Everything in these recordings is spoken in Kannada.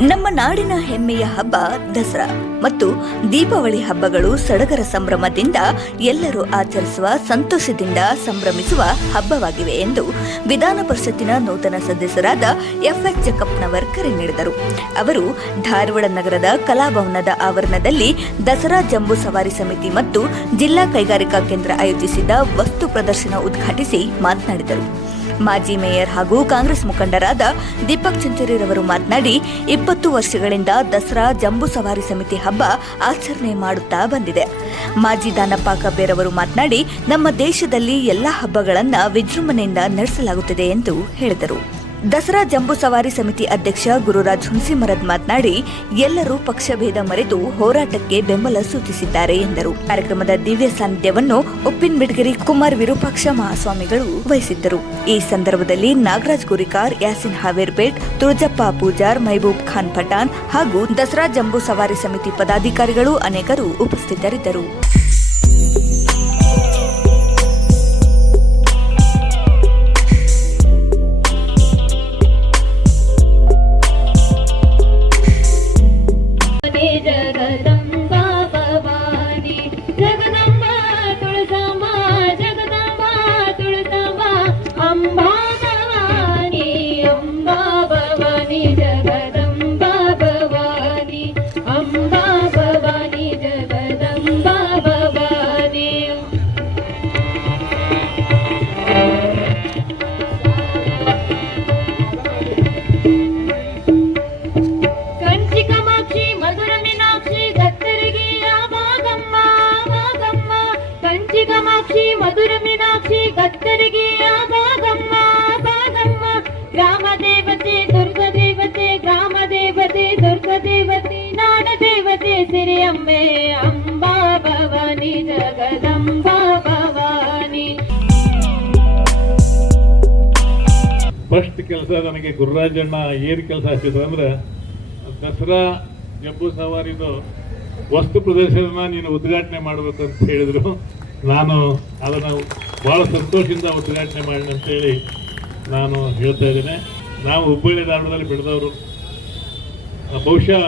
ನಮ್ಮ ನಾಡಿನ ಹೆಮ್ಮೆಯ ಹಬ್ಬ ದಸರಾ. ಮತ್ತು ದೀಪಾವಳಿ ಹಬ್ಬಗಳು ಸಡಗರ ಸಂಭ್ರಮದಿಂದ ಎಲ್ಲರೂ ಆಚರಿಸುವ ಸಂತೋಷದಿಂದ ಸಂಭ್ರಮಿಸುವ ಹಬ್ಬವಾಗಿವೆ ಎಂದು ವಿಧಾನ ಪರಿಷತ್ತಿನ ನೂತನ ಸದಸ್ಯರಾದ ಎಫ್ಎಸ್ ಜಕಪ್ನವರ್ ಕರೆ ನೀಡಿದರು. ಅವರು ಧಾರವಾಡ ನಗರದ ಕಲಾಭವನದ ಆವರಣದಲ್ಲಿ ದಸರಾ ಜಂಬೂ ಸವಾರಿ ಸಮಿತಿ ಮತ್ತು ಜಿಲ್ಲಾ ಕೈಗಾರಿಕಾ ಕೇಂದ್ರ ಆಯೋಜಿಸಿದ್ದ ವಸ್ತು ಪ್ರದರ್ಶನ ಉದ್ಘಾಟಿಸಿ ಮಾತನಾಡಿದರು. ಮಾಜಿ ಮೇಯರ್ ಹಾಗೂ ಕಾಂಗ್ರೆಸ್ ಮುಖಂಡರಾದ ದೀಪಕ್ ಚಂಚೂರಿರವರು ಮಾತನಾಡಿ, ಇಪ್ಪತ್ತು ವರ್ಷಗಳಿಂದ ದಸರಾ ಜಂಬೂ ಸವಾರಿ ಸಮಿತಿ ಹಬ್ಬ ಆಚರಣೆ ಮಾಡುತ್ತಾ ಬಂದಿದೆ. ಮಾಜಿ ದಾನಪ್ಪ ಕಬ್ಬೇರವರು ಮಾತನಾಡಿ, ನಮ್ಮ ದೇಶದಲ್ಲಿ ಎಲ್ಲಾ ಹಬ್ಬಗಳನ್ನು ವಿಜೃಂಭಣೆಯಿಂದ ನಡೆಸಲಾಗುತ್ತಿದೆ ಎಂದು ಹೇಳಿದರು. ದಸರಾ ಜಂಬೂ ಸವಾರಿ ಸಮಿತಿ ಅಧ್ಯಕ್ಷ ಗುರುರಾಜ್ ಹುಣಸಿಮರದ್ ಮಾತನಾಡಿ, ಎಲ್ಲರೂ ಪಕ್ಷಭೇದ ಮರೆತು ಹೋರಾಟಕ್ಕೆ ಬೆಂಬಲ ಸೂಚಿಸಿದ್ದಾರೆ ಎಂದರು. ಕಾರ್ಯಕ್ರಮದ ದಿವ್ಯ ಸಾನ್ನಿಧ್ಯವನ್ನು ಉಪ್ಪಿನ ಬಿಡ್ಗಿರಿ ಕುಮಾರ್ ವಿರೂಪಾಕ್ಷ ಮಹಾಸ್ವಾಮಿಗಳು ವಹಿಸಿದ್ದರು. ಈ ಸಂದರ್ಭದಲ್ಲಿ ನಾಗರಾಜ್ ಗುರಿಕಾರ್, ಯಾಸಿನ್ ಹಾವೇರ್ಪೇಟ್ ತುರುಜಪ್ಪ ಪೂಜಾರ್, ಮೈಬೂಬ್ ಖಾನ್ ಪಠಾಣ್ ಹಾಗೂ ದಸರಾ ಜಂಬೂ ಸವಾರಿ ಸಮಿತಿ ಪದಾಧಿಕಾರಿಗಳು ಅನೇಕರು ಉಪಸ್ಥಿತರಿದ್ದರು. ಗುರುರಾಜಣ್ಣ ಏನು ಕೆಲಸ ಹಚ್ಚಿದ್ರು ಅಂದ್ರೆ ದಸರಾ ಜಂಬೂ ಸವಾರಿದು ವಸ್ತು ಪ್ರದರ್ಶನ ನೀನು ಉದ್ಘಾಟನೆ ಮಾಡಬೇಕು ಅಂತ ಹೇಳಿದರು. ನಾನು ಅದನ್ನು ಭಾಳ ಸಂತೋಷದಿಂದ ಉದ್ಘಾಟನೆ ಮಾಡಿ ಅಂತೇಳಿ ನಾನು ಹೇಳ್ತಾ ಇದ್ದೇನೆ. ನಾವು ಹುಬ್ಬಳ್ಳಿ ಧಾರವಾಡದಲ್ಲಿ ಬೆಳೆದವರು ಆ, ಬಹುಶಃ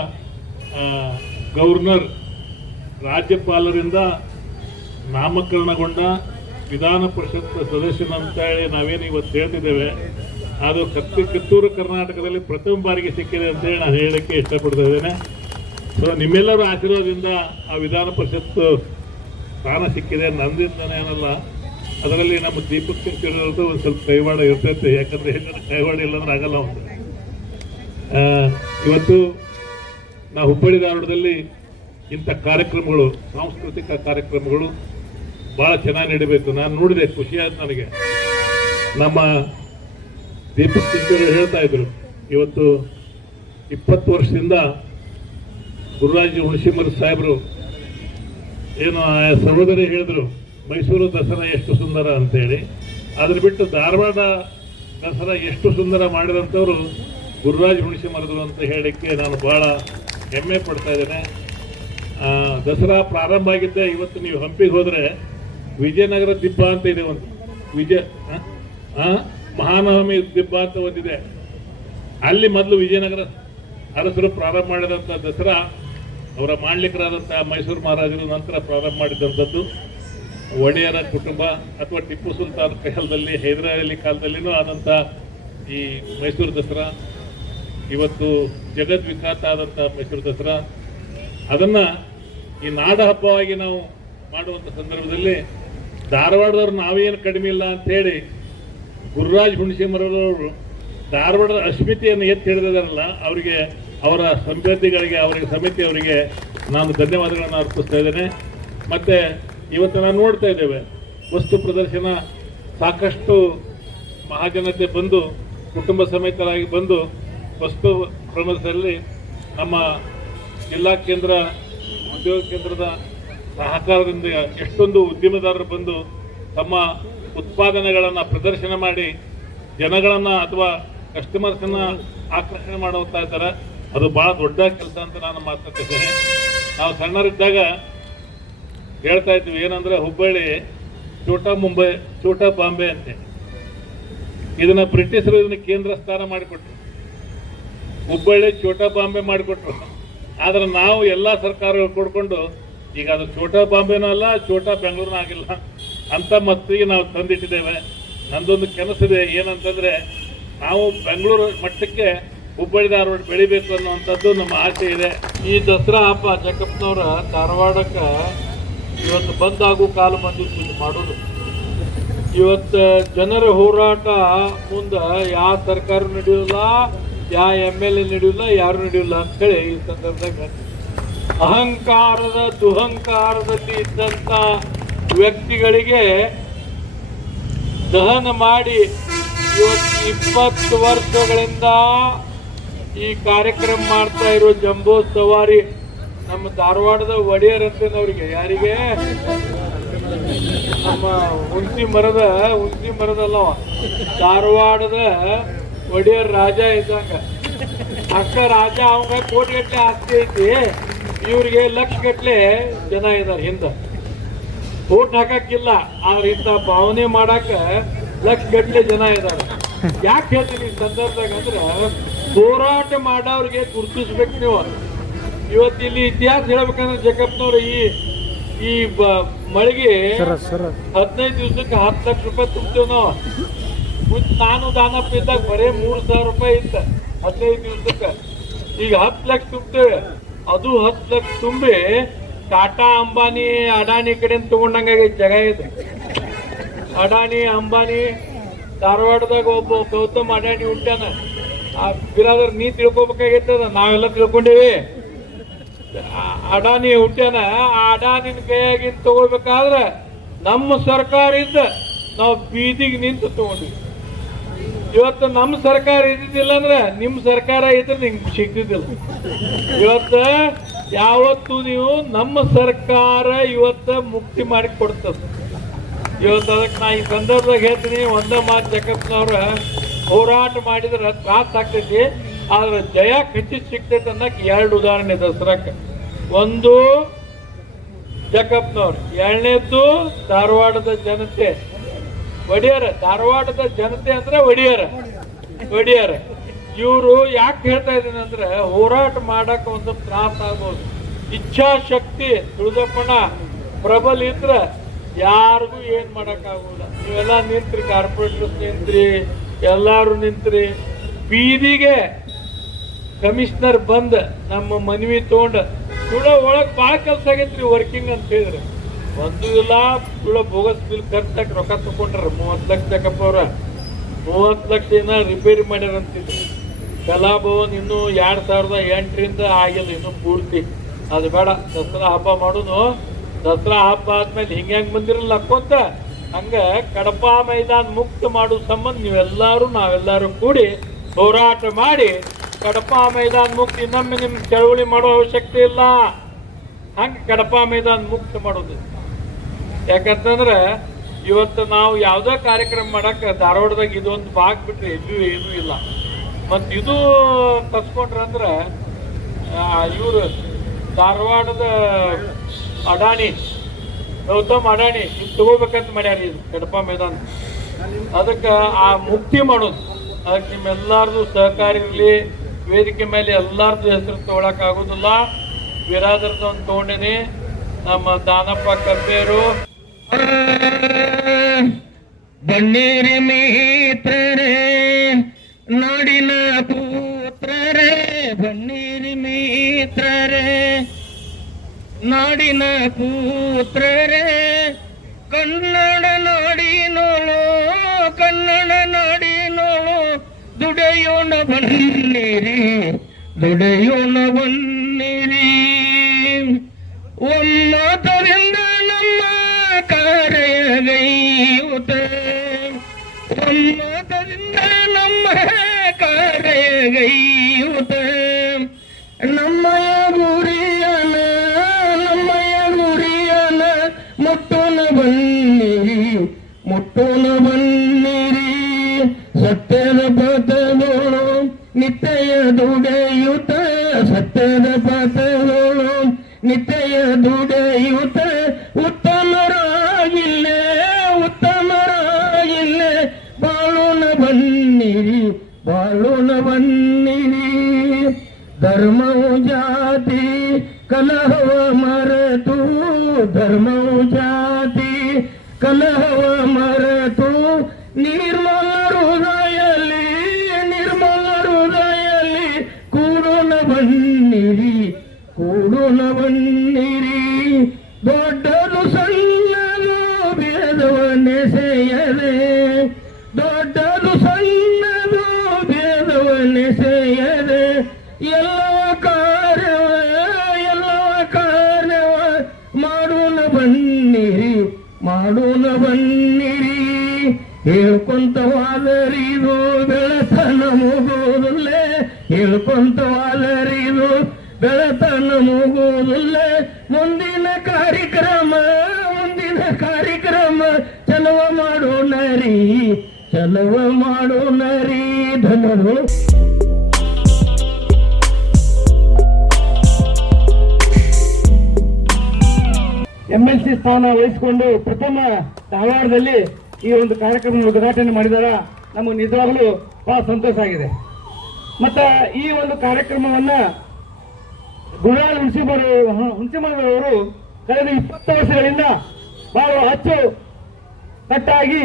ಗವರ್ನರ್ ರಾಜ್ಯಪಾಲರಿಂದ ನಾಮಕರಣಗೊಂಡ ವಿಧಾನ ಪರಿಷತ್ ಸದಸ್ಯನಂತ ಹೇಳಿ ನಾವೇನು ಇವತ್ತು ಹೇಳ್ತಿದ್ದೇವೆ. ಅದು ಕತ್ತಿ ಕಿತ್ತೂರು ಕರ್ನಾಟಕದಲ್ಲಿ ಪ್ರಥಮ ಬಾರಿಗೆ ಸಿಕ್ಕಿದೆ ಅಂತೇಳಿ ನಾನು ಹೇಳಕ್ಕೆ ಇಷ್ಟಪಡ್ತಾ ಇದ್ದೇನೆ. ಸೊ ನಿಮ್ಮೆಲ್ಲರ ಆಶೀರ್ವಾದದಿಂದ ಆ ವಿಧಾನ ಪರಿಷತ್ತು ಸ್ಥಾನ ಸಿಕ್ಕಿದೆ. ನಂದಿಂದನೇ ಏನಲ್ಲ, ಅದರಲ್ಲಿ ನಮ್ಮ ದೀಪಕ್ ಚಿಂತಿರೋದು ಒಂದು ಸ್ವಲ್ಪ ಕೈವಾಡ ಇರ್ತೈತೆ. ಯಾಕಂದ್ರೆ ಹೆಂಗಂದ್ರೆ ಕೈವಾಡ ಇಲ್ಲಂದ್ರೆ ಆಗಲ್ಲ ಒಂದು ಇವತ್ತು ನಾವು ಹುಬ್ಬಳ್ಳಿ ಧಾರವಾಡದಲ್ಲಿ ಇಂಥ ಕಾರ್ಯಕ್ರಮಗಳು, ಸಾಂಸ್ಕೃತಿಕ ಕಾರ್ಯಕ್ರಮಗಳು ಭಾಳ ಚೆನ್ನಾಗಿ ನಡೀಬೇಕು. ನಾನು ನೋಡಿದೆ ಖುಷಿ ಆಯ್ತು ನನಗೆ. ನಮ್ಮ ದೀಪಕ್ ಚಿಂತೂರು ಹೇಳ್ತಾ ಇದ್ರು, ಇವತ್ತು ಇಪ್ಪತ್ತು ವರ್ಷದಿಂದ ಗುರುರಾಜ ಹುಣಸಿಮರ ಸಾಹೇಬರು ಏನು ಆ ಸಹೋದರಿ ಹೇಳಿದ್ರು, ಮೈಸೂರು ದಸರಾ ಎಷ್ಟು ಸುಂದರ ಅಂತೇಳಿ. ಅದ್ರ ಬಿಟ್ಟು ಧಾರವಾಡ ದಸರಾ ಎಷ್ಟು ಸುಂದರ ಮಾಡಿದಂಥವ್ರು ಗುರುರಾಜ್ ಹುಣಸಿಮರದರು ಅಂತ ಹೇಳಲಿಕ್ಕೆ ನಾನು ಭಾಳ ಹೆಮ್ಮೆ ಪಡ್ತಾ ಇದ್ದೇನೆ. ದಸರಾ ಪ್ರಾರಂಭ ಆಗಿದ್ದೆ ಇವತ್ತು ನೀವು ಹಂಪಿಗೆ ಹೋದರೆ ವಿಜಯನಗರ ದಿಬ್ಬ ಅಂತ ಇದೆ ಒಂದು. ವಿಜಯ ಆ? ಮಹಾನವಮಿ ದಿಬ್ಬ ಅಂತ ಒಂದಿದೆ ಅಲ್ಲಿ ಮೊದಲು ವಿಜಯನಗರ ಅರಸರು ಪ್ರಾರಂಭ ಮಾಡಿದಂಥ ದಸರಾ ಅವರ ಮಾಡಲಿಕ್ಕರಾದಂಥ ಮೈಸೂರು ಮಹಾರಾಜರು ನಂತರ ಪ್ರಾರಂಭ ಮಾಡಿದಂಥದ್ದು. ಒಡೆಯರ ಕುಟುಂಬ ಅಥವಾ ಟಿಪ್ಪು ಸುಲ್ತಾನ್ ಕಾಲದಲ್ಲಿ ಹೈದರಾಲಿ ಕಾಲದಲ್ಲಿನೂ ಆದಂಥ ಈ ಮೈಸೂರು ದಸರಾ. ಇವತ್ತು ಜಗದ್ವಿಖ್ಯಾತ ಆದಂಥ ಮೈಸೂರು ದಸರಾ. ಅದನ್ನು ಈ ನಾಡ ಹಬ್ಬವಾಗಿ ನಾವು ಮಾಡುವಂಥ ಸಂದರ್ಭದಲ್ಲಿ ಧಾರವಾಡದವ್ರು ನಾವೇನು ಕಡಿಮೆ ಇಲ್ಲ ಅಂಥೇಳಿ ಗುರುರಾಜ್ ಹುಣಸಿಮರವರು ಧಾರವಾಡದ ಅಸ್ಮಿತೆಯನ್ನು ಎತ್ತಿ ಹಿಡಿದಿದ್ದಾರಲ್ಲ, ಅವರಿಗೆ ಅವರ ಸಂಬಂಧಿಗಳಿಗೆ ಅವರಿಗೆ ಸಮಿತಿ ಅವರಿಗೆ ನಾನು ಧನ್ಯವಾದಗಳನ್ನು ಅರ್ಪಿಸ್ತಾ ಇದ್ದೇನೆ. ಮತ್ತು ಇವತ್ತು ನಾವು ನೋಡ್ತಾ ಇದ್ದೇವೆ, ವಸ್ತು ಪ್ರದರ್ಶನ ಸಾಕಷ್ಟು ಮಹಾಜನತೆ ಬಂದು, ಕುಟುಂಬ ಸಮೇತರಾಗಿ ಬಂದು, ವಸ್ತು ಪ್ರದರ್ಶನದಲ್ಲಿ ನಮ್ಮ ಜಿಲ್ಲಾ ಕೇಂದ್ರ ಉದ್ಯೋಗ ಕೇಂದ್ರದ ಸಹಕಾರದಿಂದ ಎಷ್ಟೊಂದು ಉದ್ಯಮದಾರರು ಬಂದು ತಮ್ಮ ಉತ್ಪಾದನೆಗಳನ್ನು ಪ್ರದರ್ಶನ ಮಾಡಿ ಜನಗಳನ್ನು ಅಥವಾ ಕಸ್ಟಮರ್ಸನ್ನು ಆಕರ್ಷಣೆ ಮಾಡುತ್ತಾ ಇದ್ದಾರೆ ಅದು ಭಾಳ ದೊಡ್ಡ ಕೆಲಸ ಅಂತ ನಾನು ಮಾತಾಡ್ತಿದ್ದೇನೆ ನಾವು ಸಣ್ಣರಿದ್ದಾಗ ಹೇಳ್ತಾ ಇದ್ವಿ, ಏನಂದ್ರೆ ಹುಬ್ಬಳ್ಳಿ ಚೋಟಾ ಮುಂಬೈ ಚೋಟಾ ಬಾಂಬೆ ಅಂತೆ. ಇದನ್ನು ಬ್ರಿಟಿಷರು ಇದನ್ನ ಕೇಂದ್ರ ಸ್ಥಾನ ಮಾಡಿಕೊಟ್ರು. ಹುಬ್ಬಳ್ಳಿ ಛೋಟಾ ಬಾಂಬೆ ಮಾಡಿಕೊಟ್ರು. ಆದರೆ ನಾವು ಎಲ್ಲ ಸರ್ಕಾರಗಳು ಕೊಡ್ಕೊಂಡು, ಈಗ ಅದು ಛೋಟಾ ಬಾಂಬೆನೂ ಅಲ್ಲ, ಛೋಟಾ ಬೆಂಗಳೂರಿನ ಆಗಿಲ್ಲ. ಅಂತ ಮಸ್ತಿಗೆ ನಾವು ತಂದಿಟ್ಟಿದ್ದೇವೆ. ನಂದೊಂದು ಕನಸಿದೆ ಏನಂತಂದ್ರೆ ನಾವು ಬೆಂಗಳೂರು ಮಟ್ಟಕ್ಕೆ ಹುಬ್ಬಳ್ಳಿ ಧಾರವಾಡ ಬೆಳಿಬೇಕು ಅನ್ನುವಂಥದ್ದು ನಮ್ಮ ಆಸೆ ಇದೆ. ಈ ದಸರಾ ಹಬ್ಬ ಜಗಪ್ಪನವ್ರ ಧಾರವಾಡಕ್ಕೆ ಇವತ್ತು ಬಂದಾಗೂ ಕಾಲು ಬಂದಿತ್ತು ಇದು ಮಾಡೋದು. ಇವತ್ತು ಜನರ ಹೋರಾಟ ಮುಂದೆ ಯಾವ ಸರ್ಕಾರ ನಡೆಯೋಲ್ಲ, ಯಾವ ಎಂ ಎಲ್ ಎ ನಡೆಯೋಲ್ಲ, ಯಾರು ನಡೆಯೋಲ್ಲ ಅಂತೇಳಿ ಈ ಸಂದರ್ಭದಾಗ ಅಹಂಕಾರದ ದುಹಂಕಾರದಲ್ಲಿ ಇದ್ದಂಥ ವ್ಯಕ್ತಿಗಳಿಗೆ ದಹನ ಮಾಡಿ ಇವತ್ತು ಇಪ್ಪತ್ತು ವರ್ಷಗಳಿಂದ ಈ ಕಾರ್ಯಕ್ರಮ ಮಾಡ್ತಾ ಇರೋ ಜಂಬೋ ಸವಾರಿ ನಮ್ಮ ಧಾರವಾಡದ ಒಡೆಯರ್ ಅಂತೇನವ್ರಿಗೆ ಯಾರಿಗೆ? ನಮ್ಮ ಹುಣಸಿ ಮರದ ಹುಣಸಿ ಮರದಲ್ಲವ ಧಾರವಾಡದ ಒಡೆಯರ್ ರಾಜ ಇದ್ದಂಗ. ಅಕ್ಕ ರಾಜ, ಅವಂಗ ಕೋಟಿಗಟ್ಟಲೆ ಆಸ್ತಿ ಐತಿ. ಇವ್ರಿಗೆ ಲಕ್ಷ ಗಟ್ಲೆ ಜನ ಇದ್ದಾರೆ ಹಿಂದ. ಓಟ್ ಹಾಕಕ್ಕಿಲ್ಲ ಆದ್ರೆ ಇಂಥ ಭಾವನೆ ಮಾಡಾಕ ಲಕ್ಷ ಗಟ್ಟಲೆ ಜನ ಇದ್ದಾರೆ. ಯಾಕೆ ಹೇಳ್ತೀನಿ ಈ ಸಂದರ್ಭದಾಗ ಅಂದ್ರೆ ಹೋರಾಟ ಮಾಡೋರಿಗೆ ಗುರುತಿಸ್ಬೇಕು ನೀವು. ಇವತ್ತು ಇಲ್ಲಿ ಇತಿಹಾಸ ಹೇಳ್ಬೇಕಂದ್ರೆ ಜಗಪ್ನವ್ರು ಈ ಈ ಮಳಿಗೆ ಮಳೆಗೆ ಹದಿನೈದು ದಿವಸಕ್ಕೆ ಹತ್ತು ಲಕ್ಷ ರೂಪಾಯಿ ತುಂಬ್ತೇವೆ ನಾವು ಮುಂಚೆ ನಾನು ದಾನಪ್ಪ ಇದ್ದಾಗ ಬರೇ ಮೂರು ಸಾವಿರ ರೂಪಾಯಿ ಇತ್ತ ಹದಿನೈದು ದಿವಸಕ್ಕೆ. ಈಗ ಹತ್ತು ಲಕ್ಷ ತುಂಬ್ತೇವೆ. ಅದು ಹತ್ತು ಲಕ್ಷ ತುಂಬಿ ಟಾಟಾ ಅಂಬಾನಿ, ಅಡಾನಿ ಕಡೆಯಿಂದ ತಗೊಂಡಂಗಾಗಿ ಜಗ ಇದೆ ಅಡಾನಿ, ಅಂಬಾನಿ, ಧಾರವಾಡದಾಗ ಒಬ್ಬ ಗೌತಮ್ ಅಡಾನಿ ಹುಟ್ಟ್ಯಾನ. ಆ ಬಿರಾದ್ರ, ನೀ ತಿಳ್ಕೊಬೇಕಾಗೈತದ ನಾವೆಲ್ಲ ತಿಳ್ಕೊಂಡೇವಿ. ಅಡಾನಿ ಹುಟ್ಟ್ಯಾನ, ಆ ಅಡಾನಿನ ಕೈಯಾಗಿಂದ ತಗೊಳ್ಬೇಕಾದ್ರೆ ನಮ್ಮ ಸರ್ಕಾರ ಇದ್ದ, ನಾವು ಬೀದಿಗೆ ನಿಂತು ತಗೊಂಡ್ವಿ. ಇವತ್ತು ನಮ್ಮ ಸರ್ಕಾರ ಇದ್ದಿದ್ದಿಲ್ಲ ಅಂದ್ರೆ ನಿಮ್ಮ ಸರ್ಕಾರ ಇದ್ರೆ ನಿಂಗೆ ಸಿಗ್ತಿದ್ದಿಲ್ಲ. ಇವತ್ತು ಯಾವತ್ತು ನೀವು ನಮ್ಮ ಸರ್ಕಾರ ಇವತ್ತ ಮುಕ್ತಿ ಮಾಡಿ ಕೊಡ್ತದ. ಇವತ್ತು ಅದಕ್ಕೆ ನಾ ಈ ಸಂದರ್ಭದಾಗ ಹೇಳ್ತೀನಿ, ಒಂದೇ ಮಾತು ಜಗತ್ತಿನವ್ರ ಹೋರಾಟ ಮಾಡಿದ್ರೆ ತ್ರಾಸ ಆಗ್ತೈತಿ, ಆದ್ರೆ ಜಯ ಖಚಿತ ಸಿಗ್ತೈತೆ ಅನ್ನಕ್ಕೆ ಎರಡು ಉದಾಹರಣೆ ದಸರಾಕ್ಕೆ ಒಂದು ಜಗಪ್ಪನವ್ರು ಎರಡನೇದ್ದು ಧಾರವಾಡದ ಜನತೆ. ಒಡೆಯರ, ಧಾರವಾಡದ ಜನತೆ ಅಂದ್ರೆ ಒಡೆಯರ. ಒಡೆಯರ. ಇವರು ಯಾಕೆ ಹೇಳ್ತಾ ಇದ್ದೀನಿ ಅಂದ್ರೆ ಹೋರಾಟ ಮಾಡೋಕೆ ಒಂದು ತ್ರಾಸ ಆಗ್ಬೋದು. ಇಚ್ಛಾಶಕ್ತಿ ತುಳಿದಪ್ಪಣ ಪ್ರಬಲ ಇದ್ರೆ ಯಾರಿಗೂ ಏನ್ ಮಾಡೋಕ್ಕಾಗೋಲ್ಲ ನೀವೆಲ್ಲ ನಿಂತ್ರಿ, ಕಾರ್ಪೊರೇಟರ್ಸ್ ನಿಂತ್ರಿ, ಎಲ್ಲಾರು ನಿಂತ್ರಿ. ಬೀದಿಗೆ ಕಮಿಷನರ್ ಬಂದು ನಮ್ಮ ಮನವಿ ತೊಗೊಂಡು ತುಳ ಒಳಗೆ ಭಾಳ ಕೆಲಸ ಆಗೈತ್ರಿ ವರ್ಕಿಂಗ್ ಅಂತ ಹೇಳಿದ್ರೆ. ಒಂದು ಇಲ್ಲ ತುಳ ಬೋಗಸ್ ಬಿಲ್ ಖರ್ಚಾಗಿ ರೊಕ್ಕ ತಗೊಂಡ್ರ. ಮೂವತ್ತು ಲಕ್ಷ ತಕಪ್ಪ ಅವ್ರ. ಮೂವತ್ತು ಲಕ್ಷ ಏನ ರಿಪೇರಿ ಮಾಡ್ಯಾರ ಅಂತಿದ್ರು ಕಲಾಭವನ್ ಇನ್ನು ಎರಡು ಸಾವಿರದ ಎಂಟರಿಂದ ಆಗಿಲ್ಲ, ಇನ್ನು ಪೂರ್ತಿ. ಅದು ಬೇಡ, ದಸರಾ ಹಬ್ಬ ಮಾಡೋನು ದಸರಾ ಹಬ್ಬ ಆದ್ಮೇಲೆ ಹಿಂಗ ಹೆಂಗ್ ಬಂದಿರಲ್ಲ ಕೊಂತ ಹಂಗ ಕಡಪ ಮೈದಾನ ಮುಕ್ತ ಮಾಡೋ ಸಂಬಂಧ ನೀವೆಲ್ಲರೂ, ನಾವೆಲ್ಲರೂ ಕೂಡಿ ಹೋರಾಟ ಮಾಡಿ ಕಡಪ ಮೈದಾನ ಮುಕ್ತ ಇನ್ನೊಮ್ಮೆ ನಿಮ್ಗೆ ಚಳವಳಿ ಮಾಡೋ ಅವಶ್ಯಕತೆ ಇಲ್ಲ. ಹಂಗ ಕಡಪ ಮೈದಾನ ಮುಕ್ತ ಮಾಡೋದು. ಯಾಕಂತಂದ್ರೆ ಇವತ್ತು ನಾವು ಯಾವ್ದೋ ಕಾರ್ಯಕ್ರಮ ಮಾಡಕ್ ಧಾರವಾಡದಾಗ ಇದೊಂದು ಭಾಗ ಬಿಟ್ರೆ ಎಲ್ಲೂ ಏನೂ ಇಲ್ಲ. ಮತ್ ಇದು ಅಂದ್ರೆ ಇವರು ಧಾರವಾಡದ ಅಡಾಣಿ, ಗೌತಮ್ ಅಡಾಣಿ ಇದು ತಗೋಬೇಕಂತ ಮಾಡ್ಯಾರ ಇದು ಕಡಪ ಮೈದಾನ. ಅದಕ್ಕೆ ಆ ಮುಕ್ತಿ ಮಾಡೋದು. ಅದಕ್ಕೆ ನಿಮ್ಮೆಲ್ಲಾರ್ದು ಸಹಕಾರ ಇರಲಿ, ವೇದಿಕೆ ಮೇಲೆ ಎಲ್ಲಾರ್ದು ಹೆಸರು ತಗೊಳಕ್ ಆಗೋದಿಲ್ಲ. ಬಿರಾದರ್ದು ಒಂದು ತಗೊಂಡಿನಿ, ನಮ್ಮ ದಾನಪ್ಪ ಕಬ್ಬೇರು. ಬಣ್ಣೀರಿ ನಾಡಿನ ಪುತ್ರರೇ ಬನ್ನೇರಿ ಮಿತ್ರರೇ ನಾಡಿನ ಪುತ್ರರೇ ಕನ್ನಡ ನಾಡಿನೋಳು ಕನ್ನಡ ನಾಡಿನೋಳು ದುಡಿಯೋಣ ಬನ್ನಿರಿ ದುಡಿಯೋಣ ಬನ್ನಿರಿ ಒಮ್ಮತದಿಂದ ನಮ್ಮ ಕಾರ್ಯಗೈಯುತ ಒಮ್ಮತದಿಂದ ನಮ್ಮ ಕಾರ್ಯಗೈಯುತ ನಮ್ಮಯ ಗುರಿಯನ ನಮ್ಮಯ ಗುರಿಯನ ಮುಟ್ಟೋನ ಬನ್ನಿರಿ ಮುಟ್ಟೋನ ಬನ್ನಿರಿ. ಸತ್ಯದ ಪಥಗಳು ನಿತ್ಯ ದುಡಿಯುತ್ತ. ಧನ್ಯವಾದಗಳು ಎಂ ಸಿ ಸ್ಥಾನ ವಹಿಸಿಕೊಂಡು ಪ್ರಥಮ ಧಾರವಾಡದಲ್ಲಿ ಈ ಒಂದು ಕಾರ್ಯಕ್ರಮ ಉದ್ಘಾಟನೆ ಮಾಡಿದಾರ. ನಮಗೆ ನಿಜವಾಗಲೂ ಬಹಳ ಸಂತೋಷ ಆಗಿದೆ. ಮತ್ತ ಈ ಒಂದು ಕಾರ್ಯಕ್ರಮವನ್ನ ಗುಣಾಲ್ ಹುಣಸಿಮರು ಹುಣಸಿಮರವರು ಕಳೆದ ಇಪ್ಪತ್ತು ವರ್ಷಗಳಿಂದ ಬಹಳ ಅಚ್ಚು ಕಟ್ಟಾಗಿ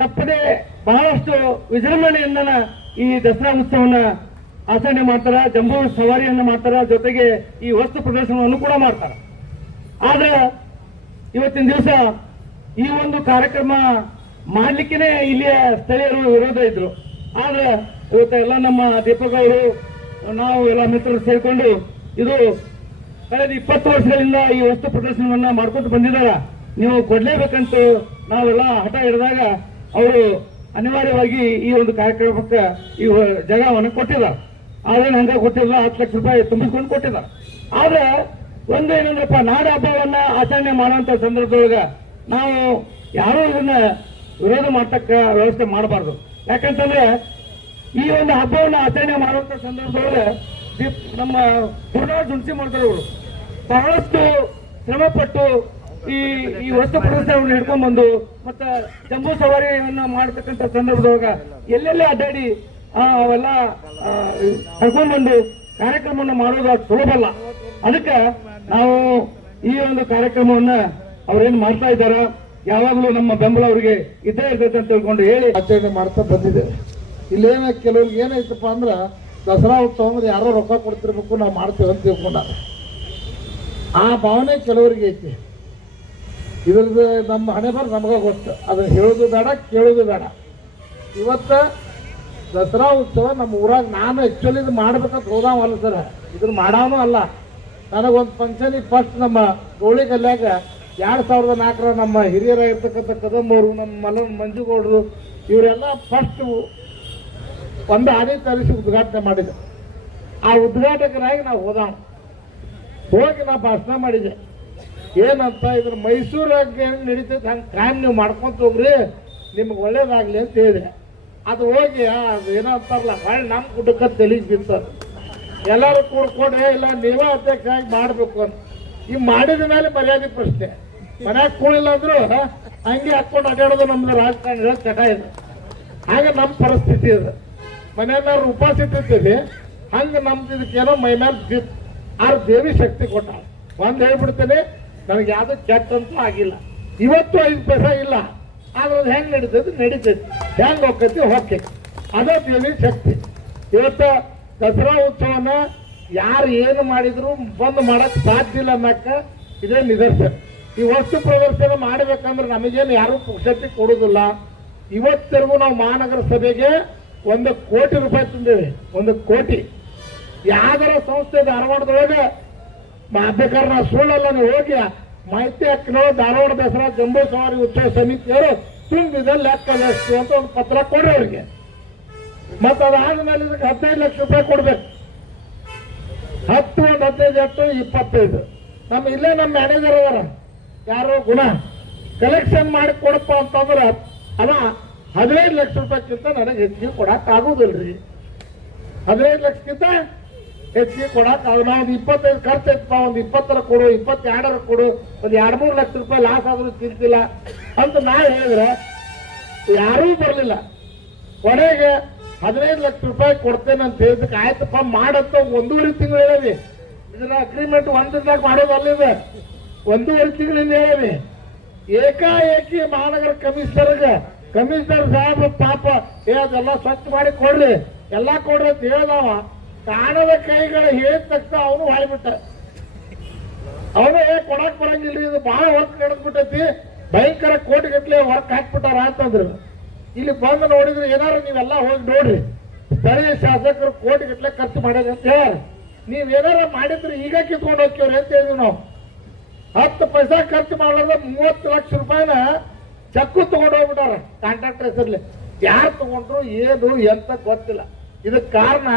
ತಪ್ಪದೆ ಬಹಳಷ್ಟು ವಿಜೃಂಭಣೆಯಿಂದ ಈ ದಸರಾ ಉತ್ಸವನ ಆಚರಣೆ ಮಾಡ್ತಾರ, ಜಂಬೂ ಸವಾರಿಯನ್ನು ಮಾಡ್ತಾರ, ಜೊತೆಗೆ ಈ ವಸ್ತು ಪ್ರದರ್ಶನವನ್ನು ಕೂಡ ಮಾಡ್ತಾರ. ಆದ್ರೆ ಇವತ್ತಿನ ದಿವಸ ಈ ಒಂದು ಕಾರ್ಯಕ್ರಮ ಮಾಡ್ಲಿಕ್ಕೆ ಇಲ್ಲಿಯ ಸ್ಥಳೀಯರು ವಿರೋಧ ಇದ್ರು. ಆದ್ರೆ ಇವತ್ತು ಎಲ್ಲ ನಮ್ಮ ದೀಪಕ್ ನಾವು ಎಲ್ಲ ಮಿತ್ರರು ಸೇರಿಕೊಂಡು ಇದು ಕಳೆದ ಇಪ್ಪತ್ತು ವರ್ಷಗಳಿಂದ ಈ ವಸ್ತು ಪ್ರದರ್ಶನವನ್ನ ಮಾಡ್ಕೊಂಡು ಬಂದಿದ್ದಾರೆ. ನೀವು ಕೊಡ್ಲೇಬೇಕಂತ ನಾವೆಲ್ಲ ಹಠ ಹಿಡಿದಾಗ ಅವರು ಅನಿವಾರ್ಯವಾಗಿ ಈ ಒಂದು ಕಾರ್ಯಕ್ರಮಕ್ಕೆ ಈ ಜಾಗವನ್ನು ಕೊಟ್ಟಿದ್ದಾರೆ. ಆದ್ರೆ ಹಂಗ ಕೊಟ್ಟಿಲ್ಲ ಹತ್ತು ಲಕ್ಷ ರೂಪಾಯಿ ತುಂಬಿಸ್ಕೊಂಡು ಕೊಟ್ಟಿದ್ದಾರೆ. ಆದ್ರೆ ಒಂದು ಏನಂದ್ರಪ್ಪ, ನಾಡ ಹಬ್ಬವನ್ನ ಆಚರಣೆ ಮಾಡುವಂತ ಸಂದರ್ಭದೊಳಗ ನಾವು ಯಾರು ಇದನ್ನ ವಿರೋಧ ಮಾಡ್ತಕ್ಕ ವ್ಯವಸ್ಥೆ ಮಾಡಬಾರ್ದು. ಯಾಕಂತಂದ್ರೆ ಈ ಒಂದು ಹಬ್ಬವನ್ನು ಆಚರಣೆ ಮಾಡುವಂತ ಸಂದರ್ಭದೊಳಗೆ ನಮ್ಮ ನಮ್ಮ ಗುರುರಾಜ್ ಮಾಡ್ತಾರೆ ಅವರು ಬಹಳಷ್ಟು ಶ್ರಮಪಟ್ಟು ಈ ಈ ವಸ್ತು ಪ್ರದರ್ಶನವನ್ನು ಹಿಡ್ಕೊಂಡ್ ಬಂದು ಮತ್ತ ಜಂಬೂ ಸವಾರಿಯನ್ನ ಮಾಡತಕ್ಕಂತ ಸಂದರ್ಭದೊಳಗ ಎಲ್ಲೆಲ್ಲೇ ಅಡ್ಡಾಡಿ ಆ, ಅವೆಲ್ಲ ಕರ್ಕೊಂಡ್ಬಂದು ಕರ್ಕೊಂಡ್ ಬಂದು ಕಾರ್ಯಕ್ರಮವನ್ನು ಮಾಡೋದು ಸುಲಭ ಅಲ್ಲ. ಅದಕ್ಕೆ ನಾವು ಈ ಒಂದು ಕಾರ್ಯಕ್ರಮವನ್ನ ಅವ್ರೇನ್ ಮಾಡ್ತಾ ಇದ್ದಾರ? ಯಾವಾಗಲೂ ನಮ್ಮ ಬೆಂಬಲ ಅವರಿಗೆ ಇದ್ದೇ ಇರ್ತೈತೆ ಅಂತ ತಿಳ್ಕೊಂಡು ಹೇಳಿ. ಆಚರಣೆ ಮಾಡ್ತಾ ಬಂದಿದೆ. ಇಲ್ಲೇನ ಕೆಲವ್ರಿಗೆ ಏನೈತಪ್ಪ ಅಂದ್ರ ದಸರಾ ಉತ್ಸವ ಅಂದ್ರೆ ಯಾರೋ ರೊಕ್ಕ ಕೊಡ್ತಿರ್ಬೇಕು ನಾವು ಮಾಡ್ತೇವೆ ಅಂತ ತಿಳ್ಕೊಂಡಾರ ಆ ಭಾವನೆ ಕೆಲವರಿಗೆ ಐತಿ. ಇದ್ರದ್ದು ನಮ್ಮ ಹಣೆ ಬರ ನಮಗೆ ಗೊತ್ತು. ಅದನ್ನ ಹೇಳೋದು ಬೇಡ, ಕೇಳೋದು ಬೇಡ. ಇವತ್ತ ದಸರಾ ಉತ್ಸವ ನಮ್ಮ ಊರಾಗ ನಾನು ಆ್ಯಕ್ಚುಲಿ ಇದು ಮಾಡ್ಬೇಕಂತ ಹೋದಾವಲ್ಲ ಸರ್. ಇದನ್ನ ಮಾಡೋನು ಅಲ್ಲ. ನನಗೊಂದು ಫಂಕ್ಷನಿಗೆ ಫಸ್ಟ್ ನಮ್ಮ ಗೋಳಿ ಕಲ್ಯಾಗ ಎರಡು ಸಾವಿರದ ನಾಲ್ಕರ ನಮ್ಮ ಹಿರಿಯರಾಗಿರ್ತಕ್ಕಂಥ ಕದಂಬರು ನಮ್ಮ ಮಲನ್ ಮಂಜುಗೌಡರು, ಇವರೆಲ್ಲ ಫಸ್ಟ್ ಒಂದು ಆನೆ ತರಿಸಿ ಉದ್ಘಾಟನೆ ಮಾಡಿದೆ. ಆ ಉದ್ಘಾಟಕರಾಗಿ ನಾವು ಹೋದಾವ. ಹೋಗಿ ನಾ ಭಾಷಣ ಮಾಡಿದೆ. ಏನಂತ ಇದ್ರ ಮೈಸೂರಾಗ ಏನು ನಡೀತೈತೆ ಹಂಗೆ ಕಾಯಂ ನೀವು ಮಾಡ್ಕೊಂತ ಹೋಗ್ರಿ, ನಿಮ್ಗೆ ಒಳ್ಳೇದಾಗ್ಲಿ ಅಂತ ಹೇಳಿದೆ. ಅದು ಹೋಗಿ ಅದು ಏನೋ ಅಂತಾರಲ್ಲ, ಭಾಳ ನಮ್ಮ ಗುಡ್ಡಕ್ಕೆ ತೆಲಿಗೆ ಬಿತ್ತ ಎಲ್ಲರೂ ಕೂಡ್ಕೊಂಡು ಇಲ್ಲ, ನೀವೇ ಅಧ್ಯಕ್ಷ ಆಗಿ ಮಾಡಬೇಕು ಅಂತ. ಈ ಮಾಡಿದ ಮೇಲೆ ಮರ್ಯಾದೆ ಪ್ರಶ್ನೆ. ಮನ್ಯಾಗ ಕೂಳಿಲ್ಲ ಅಂದ್ರು ಹಂಗೆ ಹಾಕೊಂಡು ಅಡ್ಡಾಡೋದು ನಮ್ದು ರಾಜಕಾರಣಿಗಳ ಚಟ ಇದೆ. ಹಾಗೆ ನಮ್ಮ ಪರಿಸ್ಥಿತಿ ಇದೆ. ಮನೆಯಲ್ಲ ಉಪವಾಸ ಇಟ್ಟಿರ್ತೀವಿ ಹಂಗೆ ನಮ್ದು ಇದಕ್ಕೇನೋ ಮೈ ಮೇಲೆ ಆರು ದೇವಿ ಶಕ್ತಿ ಕೊಟ್ಟ ಒಂದು ಹೇಳ್ಬಿಡ್ತೇನೆ ನನಗೆ ಯಾವುದು ಕೆಟ್ಟ ಅಂತೂ ಆಗಿಲ್ಲ. ಇವತ್ತು ಐದು ಪೈಸಾ ಇಲ್ಲ. ಆದ್ರೆ ಅದು ಹೆಂಗೆ ನಡೀತದೆ ನಡೀತೈತಿ. ಹೆಂಗೆ ಹೋಗ್ತೈತಿ? ಹೋಗ್ತೈತಿ. ಅದೇ ದೇವಿ ಶಕ್ತಿ. ಇವತ್ತು ದಸರಾ ಉತ್ಸವನ ಯಾರು ಏನು ಮಾಡಿದ್ರು ಬಂದು ಮಾಡಕ್ ಸಾಧ್ಯ ಇಲ್ಲ ಅನ್ನಕ್ಕ ಇದೇ ನಿದರ್ಶನ. ಈ ವಸ್ತು ಪ್ರದರ್ಶನ ಮಾಡ್ಬೇಕಂದ್ರೆ ನಮಗೇನು ಯಾರು ಶಕ್ತಿ ಕೊಡುದಿಲ್ಲ. ಇವತ್ತಿಗೂ ನಾವು ಮಹಾನಗರ ಸಭೆಗೆ ಒಂದು ಕೋಟಿ ರೂಪಾಯಿ ತಂದೇವೆ ಒಂದು ಕೋಟಿ. ಯಾವ್ದಾರ ಸಂಸ್ಥೆ ಧಾರವಾಡದೊಳಗೆ ಮಾ- ಬೇಕಾದ್ರೆ ಸುಳ್ಳಲ್ಲ ನೀವು ಹೋಗಿ ಮಾಹಿತಿ ಹಾಕಿನೋ ಧಾರವಾಡ ದಸರಾ ಜಂಬೂ ಸವಾರಿ ಉತ್ಸವ ಸಮಿತಿಯವರು ತುಂಬಿದ ಲೆಕ್ಕ ಎಷ್ಟು ಅಂತ ಒಂದು ಪತ್ರ ಕೊಡ್ರಿ ಅವ್ರಿಗೆ. ಮತ್ತೆ ಅದಾದ್ಮೇಲೆ ಇದಕ್ಕೆ ಹದಿನೈದು ಲಕ್ಷ ರೂಪಾಯಿ ಕೊಡ್ಬೇಕು. ಹತ್ತು ಒಂದು ಹದಿನೈದು ಹತ್ತು ಇಪ್ಪತ್ತೈದು. ನಮ್ಮ ಇಲ್ಲೇ ನಮ್ಮ ಮ್ಯಾನೇಜರ್ ಅವರ, ಯಾರೋ ಗುಣ. ಕಲೆಕ್ಷನ್ ಮಾಡಿ ಕೊಡಪ್ಪ ಅಂತಂದ್ರೆ ಅದ ಹದಿನೈದು ಲಕ್ಷ ರೂಪಾಯಿಕ್ಕಿಂತ ನನಗೆ ಹೆಚ್ಚಿಗೆ ಕೊಡಕ್ಕೆ ಆಗೋದಿಲ್ರಿ ಹದಿನೈದು ಲಕ್ಷಕ್ಕಿಂತ ಹೆಚ್ಚಿಗೆ ಕೊಡಕ್ ಅದು ನಾವು ಒಂದು ಇಪ್ಪತ್ತೈದು ಖರ್ಚು ಐತಪ್ಪ ಒಂದು ಇಪ್ಪತ್ತರ ಕೊಡು, ಇಪ್ಪತ್ತೆರಡರ ಕೊಡು, ಒಂದು ಎರಡು ಮೂರು ಲಕ್ಷ ರೂಪಾಯಿ ಲಾಸ್ ಆದ್ರೂ ತಿಂತಿಲ್ಲ ಅಂತ ನಾ ಹೇಳಿದ್ರೆ ಯಾರೂ ಬರಲಿಲ್ಲ. ಕೊನೆಗೆ ಹದಿನೈದು ಲಕ್ಷ ರೂಪಾಯಿ ಕೊಡ್ತೇನೆ ಅಂತ ಹೇಳಿದಕ್ಕೆ ಆಯ್ತಪ್ಪ ಮಾಡತ್ತ ಒಂದೂವರೆ ತಿಂಗಳು ಹೇಳವಿ ಇದನ್ನ ಅಗ್ರಿಮೆಂಟ್ ಮಾಡೋದು ಮಾಡೋದಲ್ಲಿದೆ ಒಂದೂವರೆ ತಿಂಗಳಿಂದ ಹೇಳವಿ ಏಕಾಏಕಿ ಮಹಾನಗರ ಕಮಿಷನರ್ಗೆ, ಕಮಿಷನರ್ ಸಾಹೇಬ್ ಪಾಪ, ಏ, ಅದೆಲ್ಲ ಸ್ವಚ್ಛ ಮಾಡಿ ಕೊಡ್ರಿ. ಎಲ್ಲ ಕೊಡ್ರಿ ಅಂತ ಹೇಳ್ದವ. ಕಾಣದ ಕೈಗಳು ಹೇಳಿದ ತಕ್ಷಣ ಅವನು ಹಾಯ್ಬಿಟ್ಟ ಅವನು ಕೊಡಕ್ ಬರಂಗಿಲ್ರಿ ಇದು ಬಹಳ ವರ್ಕ್ ನಡೆದ್ಬಿಟ್ಟೈತಿ, ಭಯಂಕರ ಕೋಟಿ ಗಟ್ಲೆ ವರ್ಕ್ ಹಾಕ್ಬಿಟ್ಟಾರ ಅಂತಂದ್ರು ಇಲ್ಲಿ ಬಂದು ನೋಡಿದ್ರೆ ಏನಾರು ನೀವೆಲ್ಲ ಹೋಗಿ ನೋಡ್ರಿ. ಸ್ಥಳೀಯ ಶಾಸಕರು ಕೋಟಿ ಗಟ್ಲೆ ಖರ್ಚು ಮಾಡ್ಯಾರ ಅಂತ ನೀವ್ ಏನಾರ ಮಾಡಿದ್ರೆ ಈಗ ಕಿತ್ಕೊಂಡು ಹೋಗ್ತೀವ್ರಿ ಅಂತ ಹೇಳಿದ್ವಿ ನಾವು. ಹತ್ತು ಪೈಸಾ ಖರ್ಚು ಮಾಡ್ಲಾರ್ದ ಮೂವತ್ತು ಲಕ್ಷ ರೂಪಾಯಿನ ಚಕ್ಕು ತಗೊಂಡು ಹೋಗ್ಬಿಟ್ಟಾರ ಕಾಂಟ್ರಾಕ್ಟರ್ ಹೆಸರ್ಲಿ. ಯಾರು ತಗೊಂಡ್ರು, ಏನು, ಎಂತ ಗೊತ್ತಿಲ್ಲ. ಇದಕ್ಕೆ ಕಾರಣ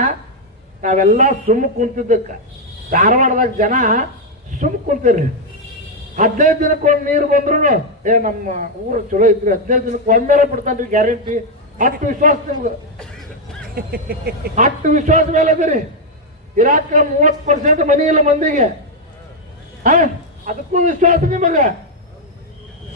ನಾವೆಲ್ಲ ಸುಮ್ಮ ಕುಂತಿದ್ದಕ್ಕೆ. ಧಾರವಾಡದಾಗ ಜನ ಸುಮ್ಮ ಕುಂತೀರಿ ಹದಿನೈದು ದಿನಕ್ಕೊಂದು ನೀರು ಬಂದ್ರು ಏ, ನಮ್ಮ ಊರು ಚಲೋ ಐತ್ರಿ. ಹದಿನೈದು ದಿನಕ್ಕೆ ಒಮ್ಮೆಲೆ ಬಿಡ್ತಾನ್ರಿ ಗ್ಯಾರಂಟಿ. ಅಷ್ಟು ವಿಶ್ವಾಸ ನಿಮ್ಗೆ ಅಷ್ಟು ವಿಶ್ವಾಸ ಮೇಲೆ ಅದರಿ. ಇರಾಕ ಮೂವತ್ತು ಪರ್ಸೆಂಟ್ ಮನಿ ಇಲ್ಲ ಮಂದಿಗೆ. ಅದಕ್ಕೂ ವಿಶ್ವಾಸ ನಿಮಗೆ.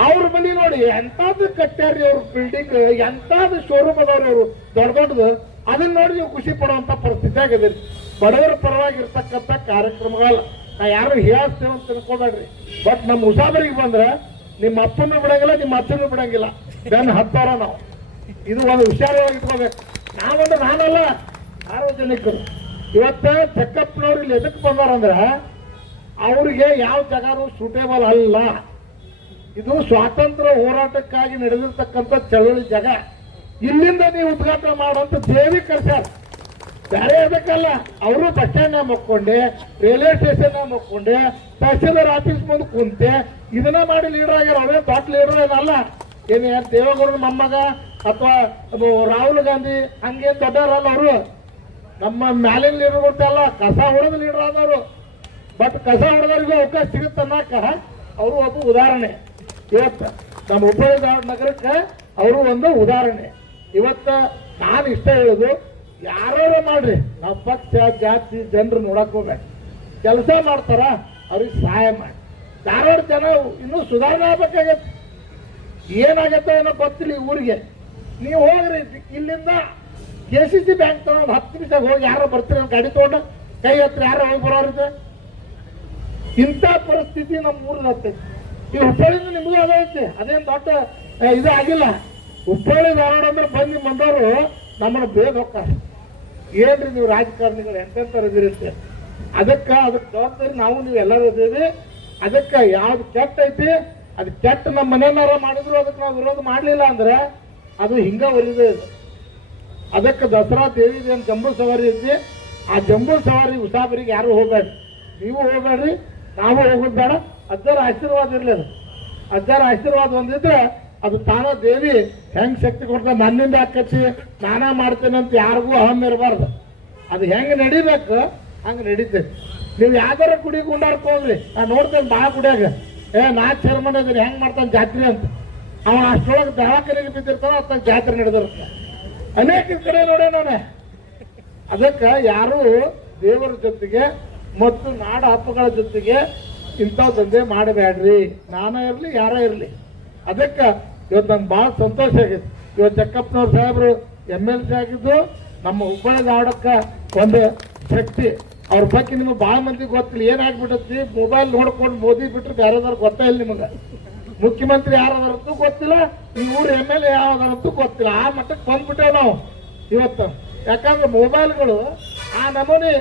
ಅವ್ರ ಮನಿ ನೋಡಿ ಎಂತಾದ್ರು ಕಟ್ಟ್ಯಾರ್ರಿ ಅವ್ರ ಬಿಲ್ಡಿಂಗ್ ಎಂತಾದ್ರು ಶೋರೂಮ್ ಅದಾವ್ರಿ ಅವರು. ದೊಡ್ಡ ದೊಡ್ಡದು. ಅದನ್ನ ನೋಡಿ ನೀವು ಖುಷಿ ಪಡುವಂತ ಪರಿಸ್ಥಿತಿ ಆಗಿದ್ರಿ ಬಡವರ ಪರವಾಗಿರ್ತಕ್ಕಂಥ ಕಾರ್ಯಕ್ರಮಗಳಲ್ಲ. ನಾ ಯಾರು ಹೇಳ್ತೇವೆ ಅಂತ ತಿಳ್ಕೊಬೇಡ್ರಿ. ಬಟ್ ನಮ್ಮ ಮುಸಾಬರಿಗೆ ಬಂದ್ರೆ ನಿಮ್ಮ ಅಪ್ಪನೂ ಬಿಡಂಗಿಲ್ಲ, ನಿಮ್ಮ ಅಪ್ಪನೂ ಬಿಡಂಗಿಲ್ಲ. ಬೆನ್ ಹತ್ತಾರ ನಾವು. ಇದು ಒಂದು ಹುಷಾರವಾಗಿ ಇಟ್ಕೋಬೇಕು ನಾವಂದ್ರೆ ನಾನಲ್ಲ, ಸಾರ್ವಜನಿಕರು. ಇವತ್ತ ಚೆಕ್ಕಪ್ಪನವ್ರು ಇಲ್ಲಿ ಎದಕ್ಕೆ ಬಂದಾರಂದ್ರೆ, ಅವ್ರಿಗೆ ಯಾವ ಜಗಾರು ಸೂಟೇಬಲ್ ಅಲ್ಲ. ಇದು ಸ್ವಾತಂತ್ರ್ಯ ಹೋರಾಟಕ್ಕಾಗಿ ನಡೆದಿರ್ತಕ್ಕಂಥ ಚಳವಳಿ ಜಾಗ. ಇಲ್ಲಿಂದ ನೀವು ಉದ್ಘಾಟನೆ ಮಾಡುವಂತ ದೇವಿ ಕರ್ಸ್ಯಾರ. ಬೇರೆ ಅದಕ್ಕಲ್ಲ ಅವರು ಬಸ್ ಸ್ಟ್ಯಾಂಡ್ ಮಕ್ಕೊಂಡೆ ರೈಲ್ವೆ ಸ್ಟೇಷನ್ ಮಕ್ಕೊಂಡೆ ತಹಸೀಲ್ದಾರ್ ಆಫೀಸ್ ಮುಂದೆ ಕುಂತೆ, ಇದನ್ನ ಮಾಡಿ ಲೀಡರ್ ಆಗ್ಯಾರ. ಅವರೇ ದೊಡ್ಡ ಲೀಡರ್ ಏನಲ್ಲ. ಏನ್ ಏನ್ ದೇವೇಗೌಡರ ಮೊಮ್ಮಗ ಅಥವಾ ರಾಹುಲ್ ಗಾಂಧಿ ಹಂಗೇನು ದೊಡ್ಡವರಲ್ಲ ಅವರು. ನಮ್ಮ ಮ್ಯಾಲಿನ ಲೀಡರ್ ಅಲ್ಲ, ಕಸ ಹೊಡೆದ ಲೀಡರ್ ಆದವರು. ಬಟ್ ಕಸ ಹೊಡೆದವರಿಗೂ ಅವಕಾಶ ಸಿಗುತ್ತೆ ಅನ್ನಕ ಅವರು ಒಬ್ಬ ಉದಾಹರಣೆ. ಇವತ್ತು ನಮ್ಮ ಹುಬ್ಬಳ್ಳಿ ನಗರಕ್ಕೆ ಅವರು ಒಂದು ಉದಾಹರಣೆ. ಇವತ್ತ ನಾನು ಇಷ್ಟ ಹೇಳೋದು ಯಾರು ಮಾಡ್ರಿ. ನಾವು ಪಕ್ಷ, ಜಾತಿ, ಜನರು ನೋಡಕ್ ಹೋಗ್ಬೇಕು ಕೆಲಸ ಮಾಡ್ತಾರ, ಅವ್ರಿಗೆ ಸಹಾಯ ಮಾಡಿ. ಧಾರವಾಡ ಜನ ಇನ್ನೂ ಸುಧಾರಣೆ ಆಗ್ಬೇಕಾಗತ್ತೆ. ಏನಾಗತ್ತೆ ಏನೋ ಗೊತ್ತಿಲ್ಲ ಈ ಊರಿಗೆ. ನೀವು ಹೋಗ್ರಿ, ಇಲ್ಲಿಂದ ಕೆ ಸಿ ಸಿ ಬ್ಯಾಂಕ್ ತಗೊಂಡು ಹತ್ತು ನಿಮಿಷ ಹೋಗಿ ಯಾರೋ ಬರ್ತೀರಿ ಗಾಡಿ ತಗೊಂಡು, ಕೈ ಹತ್ರ ಯಾರೋ ಹೋಗಿ ಬರೋರಿದೆ. ಇಂಥ ಪರಿಸ್ಥಿತಿ ನಮ್ಮ ಊರಲ್ಲಿ ಹತ್ತೈತಿ ಈ ಹುಬ್ಬಳ್ಳಿಯಿಂದ ನಿಮಗೂ ಅದೈತಿ ಅದೇನು ದೊಡ್ಡ ಇದು ಆಗಿಲ್ಲ. ಹುಬ್ಬಳ್ಳಿ ಧಾರವಾಡ ಅಂದ್ರೆ ಬಂದು ಬಂದವರು ನಮ್ಮನ್ನು ಬೇಗ ಹೋಗ್ತಾರೆ. ಏನ್ರಿ ನೀವು ರಾಜಕಾರಣಿಗಳು ಎಂತೆಂಥವ್ರು ಇದಿರುತ್ತೆ ಅದಕ್ಕೆ ಅದಕ್ಕೆ ಜವಾಬ್ದಾರಿ ನಾವು, ನೀವು ಎಲ್ಲರೂ ಇದ್ದೀವಿ ಅದಕ್ಕೆ ಯಾವ್ದು ಕೆಟ್ಟ ಐತಿ, ಅದು ಕೆಟ್ಟ ನಮ್ಮ ಮನೆಯನ್ನಾರ ಮಾಡಿದ್ರು, ಅದಕ್ಕೆ ನಾವು ವಿರೋಧ ಮಾಡಲಿಲ್ಲ ಅಂದ್ರೆ ಅದು ಹಿಂಗ ಒಲಿದೆ ಇದು. ಅದಕ್ಕೆ ದಸರಾ ದೇವಿ ಏನು ಜಂಬೂ ಸವಾರಿ ಐತಿ. ಆ ಜಂಬೂ ಸವಾರಿ ಉಸಾಬರಿಗೆ ಯಾರು ಹೋಗ್ಬೇಡ್ರಿ? ನೀವು ಹೋಗ್ಬೇಡ್ರಿ, ನಾವು ಹೋಗೋದು ಬೇಡ. ಅಜ್ಜರ ಆಶೀರ್ವಾದ ಇರಲಿ ಅದು. ಅಜ್ಜರ ಆಶೀರ್ವಾದ ಒಂದಿದ್ರೆ ಅದು ತಾನ ದೇವಿ ಹೆಂಗ್ ಶಕ್ತಿ ಕೊಡ್ತಾ ನನ್ನಿಂದ ಹಾಕಿ ಮಾಡ್ತೇನೆ ಅಂತ ಯಾರಿಗೂ ಅಹಂ ಇರಬಾರ್ದು. ಅದು ಹೆಂಗ್ ನಡಿಬೇಕು, ಹಂಗ ನಡೀತೇನೆ ನೀವು ಯಾವ್ದಾರ ಗುಡಿ ಗುಂಡಾರ್ಕ್ ಹೋಗ್ರಿ ನಾ ನೋಡ್ತೇನೆ ಭಾಳ ಗುಡಿಯಾಗ. ಏ, ನಾ ಚೇರ್ಮನ್ ಅದೀನಿ ಹೆಂಗ್ ಮಾಡ್ತಾನೆ ಜಾತ್ರೆ ಅಂತ. ಅವ ಅಷ್ಟೊಳಗೆ ದವಾಖಾನೆಗೆ ಬಿದ್ದಿರ್ತಾನ, ಅತ್ತ ಜಾತ್ರೆ ನಡೆದಿರ್ತ ಅನೇಕ ಕಡೆ ನೋಡೇ ನಾನು. ಅದಕ್ಕೆ ಯಾರು ದೇವರ ಜೊತೆಗೆ ಮತ್ತು ನಾಡ ಹಬ್ಬಗಳ ಜೊತೆಗೆ ಇಂಥವು ದಂಧೆ ಮಾಡಬೇಡ್ರಿ. ನಾನೇ ಇರಲಿ, ಯಾರೇ ಇರಲಿ. ಅದಕ್ಕೆ ಇವತ್ತು ನಂಗೆ ಭಾಳ ಸಂತೋಷ ಆಗಿತ್ತು. ಇವತ್ತು ಚಕ್ಕಪ್ಪನವ್ರ ಸಾಹೇಬರು ಎಂ ಎಲ್ ಸಿ ಆಗಿದ್ದು ನಮ್ಮ ಹುಬ್ಬಳ್ಳಿ ಧಾರವಾಡಕ್ಕೆ ಒಂದು ಶಕ್ತಿ. ಅವ್ರ ಬಗ್ಗೆ ನಿಮಗೆ ಭಾಳ ಮಂದಿ ಗೊತ್ತಿಲ್ಲ. ಏನಾಗ್ಬಿಟ್ಟತಿ ಮೊಬೈಲ್ ನೋಡ್ಕೊಂಡು ಮೋದಿ ಬಿಟ್ಟರೆ ಬೇರೆದವ್ರು ಗೊತ್ತೇ ಇಲ್ಲ ನಿಮಗೆ. ಮುಖ್ಯಮಂತ್ರಿ ಯಾರದಾರಂತೂ ಗೊತ್ತಿಲ್ಲ, ಈ ಊರು ಎಂ ಎಲ್ ಎ ಯಾವ್ದಾರಂತೂ ಗೊತ್ತಿಲ್ಲ. ಆ ಮಟ್ಟಕ್ಕೆ ಬಂದ್ಬಿಟ್ಟೇವೆ ನಾವು ಇವತ್ತು. ಯಾಕಂದ್ರೆ ಮೊಬೈಲ್ಗಳು ಆ ನಮೂನಿ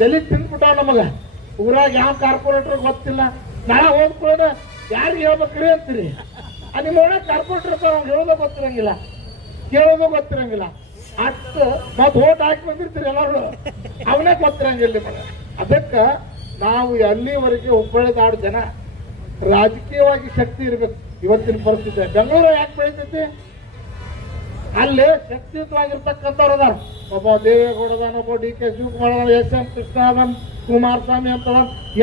ತಲೆ ತಿಂದ್ಬಿಟ್ಟಾವ ನಮಗೆ. ಊರಾಗ ಯಾವ ಕಾರ್ಪೊರೇಟರ್ ಗೊತ್ತಿಲ್ಲ. ನಾ ಹೋಗ್ಕೊಳ್ಳೋಣ ಯಾರಿಗೆ ಹೇಳ್ಬೇಕ್ರಿ ಅಂತೀರಿ? ನಿಮ್ಮ ಕಾರ್ಪೊರೇಟರ್ ಅವ್ನು ಹೇಳೋದು ಗೊತ್ತಿರಂಗಿಲ್ಲ. ಕೇಳೋದು ಗೊತ್ತಿರಂಗಿಲ್ಲ. ಅಷ್ಟು ಮತ್ತೆ ಓಟ್ ಹಾಕಿ ಬಂದಿರ್ತೀರಿ ಎಲ್ಲರೂ. ಅವನೇ ಗೊತ್ತಿರಂಗಿಲ್ಲ ನಿಮಗೆ. ಅದಕ್ಕೆ ನಾವು ಅಲ್ಲಿವರೆಗೆ ಹುಬ್ಬಳ್ಳಿ ದಾಡು ಜನ ರಾಜಕೀಯವಾಗಿ ಶಕ್ತಿ ಇರ್ಬೇಕು. ಇವತ್ತಿನ ಪರಿಸ್ಥಿತಿ. ಬೆಂಗಳೂರು ಯಾಕೆ ಬೆಳಿತೈತಿ? ಅಲ್ಲಿ ಶಕ್ತಿಯುತವಾಗಿರ್ತಕ್ಕಂಥವ್ರು ಅದಾರ. ಒಬ್ಬ ದೇವೇಗೌಡ ಅದಾನ, ಒಬ್ಬ D K Shivakumar S M Krishna ಅದಾನ, ಕುಮಾರಸ್ವಾಮಿ ಅಂತ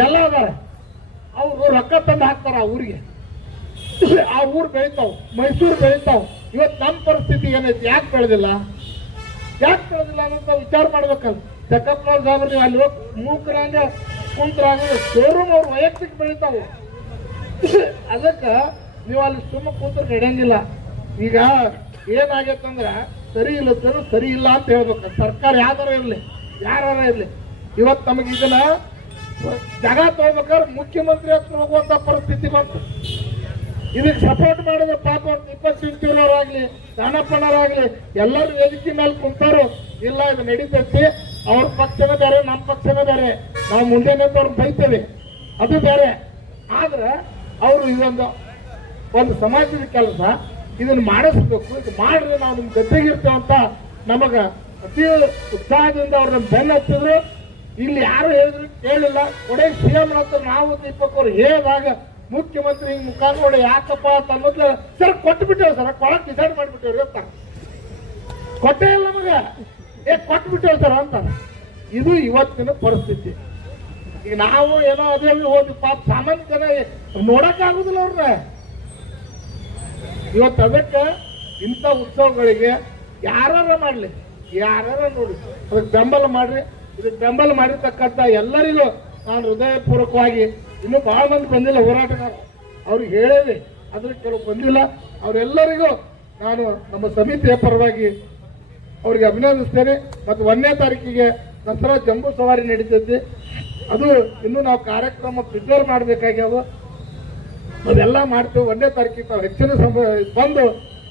ಎಲ್ಲ ಅದಾರ. ಅವರು ರೊಕ್ಕ ತಂದು ಹಾಕ್ತಾರ ಊರಿಗೆ. ಆ ಊರು ಬೆಳಿತಾವ್. ಮೈಸೂರು ಬೆಳಿತಾವ್. ಇವತ್ತು ನಮ್ಮ ಪರಿಸ್ಥಿತಿ ಏನೈತಿ? ಯಾಕೆ ಬೆಳೆದಿಲ್ಲ? ಯಾಕೆ ಬೆಳೆದಿಲ್ಲ ಅನ್ನೋಂಥ ವಿಚಾರ ಮಾಡ್ಬೇಕಲ್ಲ ಸಾಹೇಬ್ರು, ನೀವು ಅಲ್ಲಿ ಮೂಕರಾಗ ಕುಂತ್ರಾಗ ಶೋರೂಮ್ ಅವ್ರು ವೈಯಕ್ತಿಕ ಬೆಳಿತಾವು. ಅದಕ್ಕೆ ನೀವು ಅಲ್ಲಿ ಸುಮ್ಮ ಕೂತ್ರೆ ನಡೆಯಂಗಿಲ್ಲ. ಈಗ ಏನಾಗೈತಂದ್ರೆ ಸರಿ ಇಲ್ಲದ್ರು ಸರಿ ಇಲ್ಲ ಅಂತ ಹೇಳ್ಬೇಕು. ಸರ್ಕಾರ ಯಾವ್ದಾರ ಇರಲಿ ಯಾರ ಇರಲಿ. ಇವತ್ತು ನಮಗೆ ಇದನ್ನ ಜಾಗ ತಗೋಬೇಕಾದ್ರೆ ಮುಖ್ಯಮಂತ್ರಿ ಹತ್ರ ಹೋಗುವಂತ ಪರಿಸ್ಥಿತಿ ಬಂತು. ಇದಕ್ಕೆ ಸಪೋರ್ಟ್ ಮಾಡಿದ ಪಾಪ ದೀಪಕ್ ಸಿಂಗ್ತಿಯವರಾಗ್ಲಿ ದಾನಪ್ಪನವರಾಗ್ಲಿ ಎಲ್ಲರೂ ವೇದಿಕೆ ಮೇಲೆ ಕುಂತಾರು, ಇಲ್ಲ, ಇದು ನಡೀತೈತಿ. ಅವ್ರ ಪಕ್ಷನೇ ಬೇರೆ ನಮ್ಮ ಪಕ್ಷನೇ ಬೇರೆ. ನಾವು ಮುಂದೆ ನಿಂತವ್ರು ಬೈತೇವೆ. ಅದು ಬೇರೆ. ಆದ್ರೆ ಅವರು ಇದೊಂದು, ಒಂದು ಸಮಾಜದ ಕೆಲಸ. ಇದನ್ನ ಮಾಡಿಸ್ಬೇಕು. ಇದು ಮಾಡ್ರಿ, ನಾವು ನಿಮ್ಮ ಅಂತ ನಮಗ ಅತಿ ಉತ್ಸಾಹದಿಂದ ಅವ್ರು ನಮ್ಮ ಬೆನ್ನ ಹತ್ತಿದ್ರು. ಇಲ್ಲಿ ಯಾರು ಹೇಳಿದ್ರು ಕೇಳಿಲ್ಲ. ಕೊಡೆ ಸಿ ಎಂ ನಾವು ದೀಪಕ್ ಅವ್ರು ಹೇಳಿದಾಗ ಮುಖ್ಯಮಂತ್ರಿ ಹಿಂಗ್ ಮುಖ ನೋಡಿ ಯಾಕಪ್ಪ ಅಂತ ಅನ್ನೋದ್ಲ ಸರ್ ಕೊಟ್ಟು ಬಿಟ್ಟೇವ್ ಸರ್, ಕೊಳಕ್ ಡಿಸೈಡ್ ಮಾಡಿಬಿಟ್ಟೇವ್ರಿ ಅಂತ ಕೊಟ್ಟೇ ಇಲ್ಲ ನಮಗ. ಏ ಕೊಟ್ಟು ಬಿಟ್ಟೇವ್ ಸರ್ ಅಂತ ಇದು ಇವತ್ತಿನ ಪರಿಸ್ಥಿತಿ. ಈಗ ನಾವು ಏನೋ ಅದೇ ಹೋದ್ವಿ, ಪಾಪ ಸಾಮಾನ್ಯ ಜನ ನೋಡಕ್ ಆಗುದಿಲ್ಲ ಅವ್ರನ್ನ ಇವತ್ತು ಅದಕ್ಕೆ ಇಂಥ ಉತ್ಸವಗಳಿಗೆ ಯಾರ ಮಾಡಲಿ? ಯಾರ ನೋಡಿ? ಅದಕ್ಕೆ ಬೆಂಬಲ ಮಾಡ್ರಿ. ಇದಕ್ಕೆ ಬೆಂಬಲ ಮಾಡಿರ್ತಕ್ಕಂಥ ಎಲ್ಲರಿಗೂ ನಾನು ಹೃದಯಪೂರ್ವಕವಾಗಿ ಇನ್ನೂ ಭಾಳ ಮಂದಿ ಬಂದಿಲ್ಲ ಹೋರಾಟಗಾರ ಅವ್ರಿಗೆ ಹೇಳೇವಿ ಅದ್ರ ಕೆಲವು ಬಂದಿಲ್ಲ. ಅವರೆಲ್ಲರಿಗೂ ನಾನು ನಮ್ಮ ಸಮಿತಿಯ ಪರವಾಗಿ ಅವರಿಗೆ ಅಭಿನಂದಿಸ್ತೇನೆ. ಮತ್ತು ಒಂದನೇ ತಾರೀಕಿಗೆ ದಸರಾ ಜಂಬೂ ಸವಾರಿ ನಡೀತೈತಿ. ಅದು ಇನ್ನೂ ನಾವು ಕಾರ್ಯಕ್ರಮ ಪ್ರಿಪೇರ್ ಮಾಡಬೇಕಾಗ್ಯಾವ. ಅದೆಲ್ಲ ಮಾಡ್ತೇವೆ. ಒಂದನೇ ತಾರೀಕಿಗೆ ತಾವು ಹೆಚ್ಚಿನ ಸಂಬ, ಬಂದು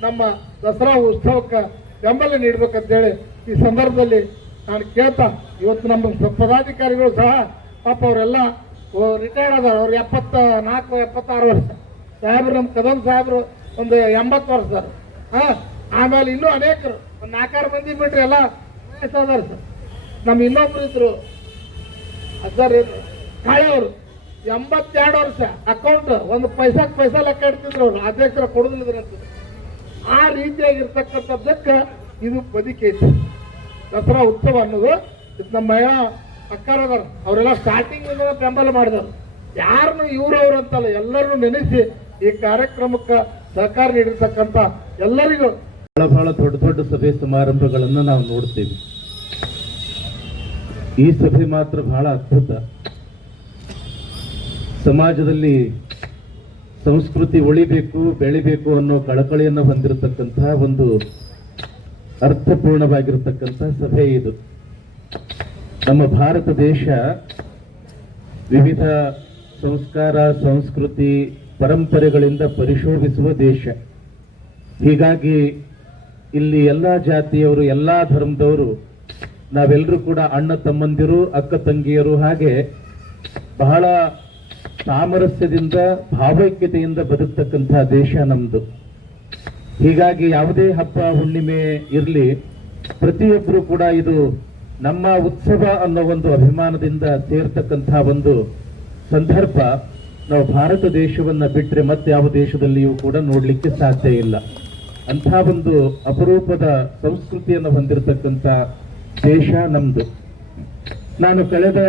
ನಮ್ಮ ದಸರಾ ಉತ್ಸವಕ್ಕೆ ಬೆಂಬಲ ನೀಡಬೇಕಂತೇಳಿ ಈ ಸಂದರ್ಭದಲ್ಲಿ ನಾನು ಕೇಳ್ತಾ, ಇವತ್ತು ನಮ್ಮ ಪದಾಧಿಕಾರಿಗಳು ಸಹ ಪಾಪ ಅವರೆಲ್ಲ ರಿಟೈರ್ಡ್ ಅದಾರ, ಅವ್ರು ಎಪ್ಪತ್ತ ನಾಲ್ಕು, ಎಪ್ಪತ್ತಾರು ವರ್ಷ. ಸಾಹೇಬ್ರು ನಮ್ಮ ಕದಂ ಸಾಹೇಬ್ರು ಒಂದು ಎಂಬತ್ತು ವರ್ಷದಾರ ಹಾಂ, ಆಮೇಲೆ ಇನ್ನೂ ಅನೇಕರು, ಒಂದು ನಾಲ್ಕಾರು ಮಂದಿ ಬಿಟ್ರಿ ಎಲ್ಲ ವಯಸ್ಸಾದಾರ ಸರ್. ನಮ್ಮ ಇನ್ನೊಬ್ರು ಇದ್ರು ಸರ್ ಕಾಳೆಯವರು ಎಂಬತ್ತೆರಡು ವರ್ಷ ಅಕೌಂಟ್ ಒಂದು ಪೈಸಾಕ್ ಪೈಸಾ ಲೆಕ್ಕ ಇಡ್ತಿದ್ರು ಅವ್ರು, ಅಧ್ಯಕ್ಷರ ಕೊಡುದಿಲ್ಲದ್ರಂತ ಆ ರೀತಿಯಾಗಿರ್ತಕ್ಕಂಥದ್ದಕ್ಕೆ ಇದು ಬದುಕೈತಿ ದಸರಾ ಉತ್ಸವ ಅನ್ನೋದು, ಇದು ನಮ್ಮ ಅಕ್ಕರದಾರ ಅವರೆಲ್ಲ ಸ್ಟಾರ್ಟಿಂಗ್ ಬೆಂಬಲ ಮಾಡಿದಾರೆ ಯಾರನ್ನು ಇವ್ರು ಅವ್ರು ಅಂತಲ್ಲ, ಎಲ್ಲರನ್ನು ನೆನೆಸಿ ಈ ಕಾರ್ಯಕ್ರಮಕ್ಕೆ ಸಹಕಾರ ನೀಡಿರ್ತಕ್ಕಂಥ ಎಲ್ಲರಿಗೂ. ಬಹಳ ಬಹಳ ದೊಡ್ಡ ದೊಡ್ಡ ಸಭೆ ಸಮಾರಂಭಗಳನ್ನು ನಾವು ನೋಡ್ತೇವೆ. ಈ ಸಭೆ ಮಾತ್ರ ಬಹಳ ಅದ್ಭುತ. ಸಮಾಜದಲ್ಲಿ ಸಂಸ್ಕೃತಿ ಉಳಿಬೇಕು, ಬೆಳಿಬೇಕು ಅನ್ನೋ ಕಳಕಳಿಯನ್ನು ಹೊಂದಿರತಕ್ಕಂತಹ ಒಂದು ಅರ್ಥಪೂರ್ಣವಾಗಿರತಕ್ಕಂಥ ಸಭೆ ಇದು. ನಮ್ಮ ಭಾರತ ದೇಶ ವಿವಿಧ ಸಂಸ್ಕಾರ, ಸಂಸ್ಕೃತಿ, ಪರಂಪರೆಗಳಿಂದ ಪರಿಶೋಭಿಸುವ ದೇಶ. ಹೀಗಾಗಿ ಇಲ್ಲಿ ಎಲ್ಲ ಜಾತಿಯವರು, ಎಲ್ಲ ಧರ್ಮದವರು, ನಾವೆಲ್ಲರೂ ಕೂಡ ಅಣ್ಣ ತಮ್ಮಂದಿರು, ಅಕ್ಕ ತಂಗಿಯರು ಹಾಗೆ ಬಹಳ ಸಾಮರಸ್ಯದಿಂದ, ಭಾವೈಕ್ಯತೆಯಿಂದ ಬದುಕ್ತಕ್ಕಂಥ ದೇಶ ನಮ್ಮದು ಹೀಗಾಗಿ ಯಾವುದೇ ಹಬ್ಬ, ಹುಣ್ಣಿಮೆ ಇರಲಿ, ಪ್ರತಿಯೊಬ್ಬರು ಕೂಡ ಇದು ನಮ್ಮ ಉತ್ಸವ ಅನ್ನೋ ಒಂದು ಅಭಿಮಾನದಿಂದ ಸೇರ್ತಕ್ಕಂಥ ಒಂದು ಸಂದರ್ಭ ನಾವು ಭಾರತ ದೇಶವನ್ನ ಬಿಟ್ಟರೆ ಮತ್ತೆ ದೇಶದಲ್ಲಿಯೂ ಕೂಡ ನೋಡ್ಲಿಕ್ಕೆ ಸಾಧ್ಯ ಇಲ್ಲ. ಅಂಥ ಒಂದು ಅಪರೂಪದ ಸಂಸ್ಕೃತಿಯನ್ನು ಹೊಂದಿರತಕ್ಕಂಥ ದೇಶ ನಮ್ದು. ನಾನು ಕಳೆದ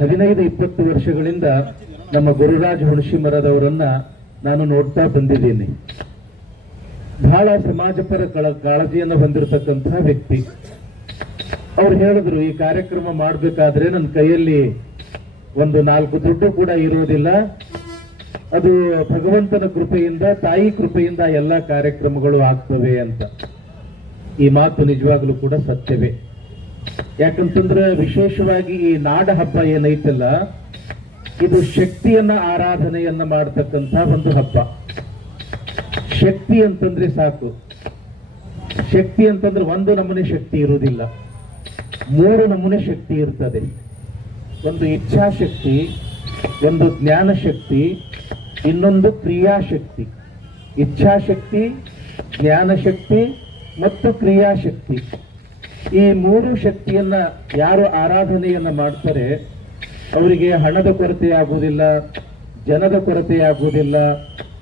ಹದಿನೈದು, ಇಪ್ಪತ್ತು ವರ್ಷಗಳಿಂದ ನಮ್ಮ ಗುರುರಾಜ್ ಹುಣಸಿಮರದವರನ್ನ ನಾನು ನೋಡ್ತಾ ಬಂದಿದ್ದೀನಿ. ಬಹಳ ಸಮಾಜಪರ ಕಳ ಕಾಳಜಿಯನ್ನು ಹೊಂದಿರತಕ್ಕಂತಹ ವ್ಯಕ್ತಿ. ಅವ್ರು ಹೇಳಿದ್ರು, ಈ ಕಾರ್ಯಕ್ರಮ ಮಾಡಬೇಕಾದ್ರೆ ನನ್ನ ಕೈಯಲ್ಲಿ ಒಂದು ನಾಲ್ಕು ದುಡ್ಡು ಕೂಡ ಇರೋದಿಲ್ಲ. ಅದು ಭಗವಂತನ ಕೃಪೆಯಿಂದ, ತಾಯಿ ಕೃಪೆಯಿಂದ ಎಲ್ಲ ಕಾರ್ಯಕ್ರಮಗಳು ಆಗ್ತವೆ ಅಂತ. ಈ ಮಾತು ನಿಜವಾಗ್ಲೂ ಕೂಡ ಸತ್ಯವೇ. ಯಾಕಂತಂದ್ರೆ ವಿಶೇಷವಾಗಿ ಈ ನಾಡ ಹಬ್ಬ ಏನೈತಲ್ಲ, ಇದು ಶಕ್ತಿಯನ್ನ ಆರಾಧನೆಯನ್ನ ಮಾಡತಕ್ಕಂತ ಒಂದು ಹಬ್ಬ. ಶಕ್ತಿ ಅಂತಂದ್ರೆ ಸಾಕು. ಶಕ್ತಿ ಅಂತಂದ್ರೆ ಒಂದು ನಮೂನೆ ಶಕ್ತಿ ಇರುವುದಿಲ್ಲ. ಮೂರು ನಮೂನೆ ಶಕ್ತಿ ಇರ್ತದೆ. ಒಂದು ಇಚ್ಛಾಶಕ್ತಿ, ಒಂದು ಜ್ಞಾನ ಶಕ್ತಿ ಇನ್ನೊಂದು ಕ್ರಿಯಾಶಕ್ತಿ. ಇಚ್ಛಾಶಕ್ತಿ ಜ್ಞಾನ ಶಕ್ತಿ ಮತ್ತು ಕ್ರಿಯಾಶಕ್ತಿ. ಈ ಮೂರು ಶಕ್ತಿಯನ್ನ ಯಾರು ಆರಾಧನೆಯನ್ನ ಮಾಡ್ತಾರೆ? ಅವರಿಗೆ ಹಣದ ಕೊರತೆ ಆಗುವುದಿಲ್ಲ, ಜನದ ಕೊರತೆ ಆಗುವುದಿಲ್ಲ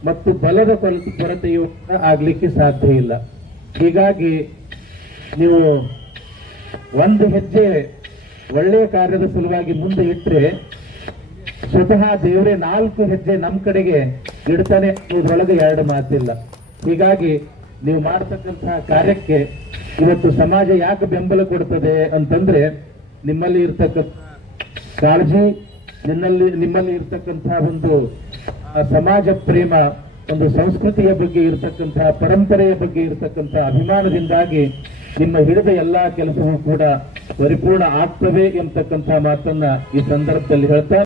ಮತ್ತು ಬಲದ ಕೊರತೆ ಕೊರತೆಯು ಆಗ್ಲಿಕ್ಕೆ ಸಾಧ್ಯ ಇಲ್ಲ. ಹೀಗಾಗಿ ನೀವು ಒಂದು ಹೆಜ್ಜೆ ಒಳ್ಳೆಯ ಕಾರ್ಯದ ಸಲುವಾಗಿ ಮುಂದೆ ಇಟ್ಟರೆ ಸ್ವತಃ ದೇವರೇ ನಾಲ್ಕು ಹೆಜ್ಜೆ ನಮ್ಮ ಕಡೆಗೆ ಇಡ್ತಾನೆ ಅನ್ನೋದ್ರೊಳಗೆ ಎರಡು ಮಾತಿಲ್ಲ. ಹೀಗಾಗಿ ನೀವು ಮಾಡ್ತಕ್ಕಂತಹ ಕಾರ್ಯಕ್ಕೆ ಇವತ್ತು ಸಮಾಜ ಯಾಕೆ ಬೆಂಬಲ ಕೊಡ್ತದೆ ಅಂತಂದ್ರೆ ನಿಮ್ಮಲ್ಲಿ ಇರ್ತಕ್ಕಂಥ ಕಾಳಜಿ, ನಿನ್ನಲ್ಲಿ, ನಿಮ್ಮಲ್ಲಿ ಇರ್ತಕ್ಕಂತಹ ಒಂದು ಸಮಾಜ ಪ್ರೇಮ, ಒಂದು ಸಂಸ್ಕೃತಿಯ ಬಗ್ಗೆ ಇರತಕ್ಕಂತಹ ಪರಂಪರೆಯ ಬಗ್ಗೆ ಇರತಕ್ಕಂತಹ ಅಭಿಮಾನದಿಂದಾಗಿ ನಿಮ್ಮ ಹಿಡಿದ ಎಲ್ಲಾ ಕೆಲಸವೂ ಕೂಡ ಪರಿಪೂರ್ಣ ಆಗ್ತವೆ ಎಂತಕ್ಕಂಥ ಮಾತನ್ನ ಈ ಸಂದರ್ಭದಲ್ಲಿ ಹೇಳ್ತಾ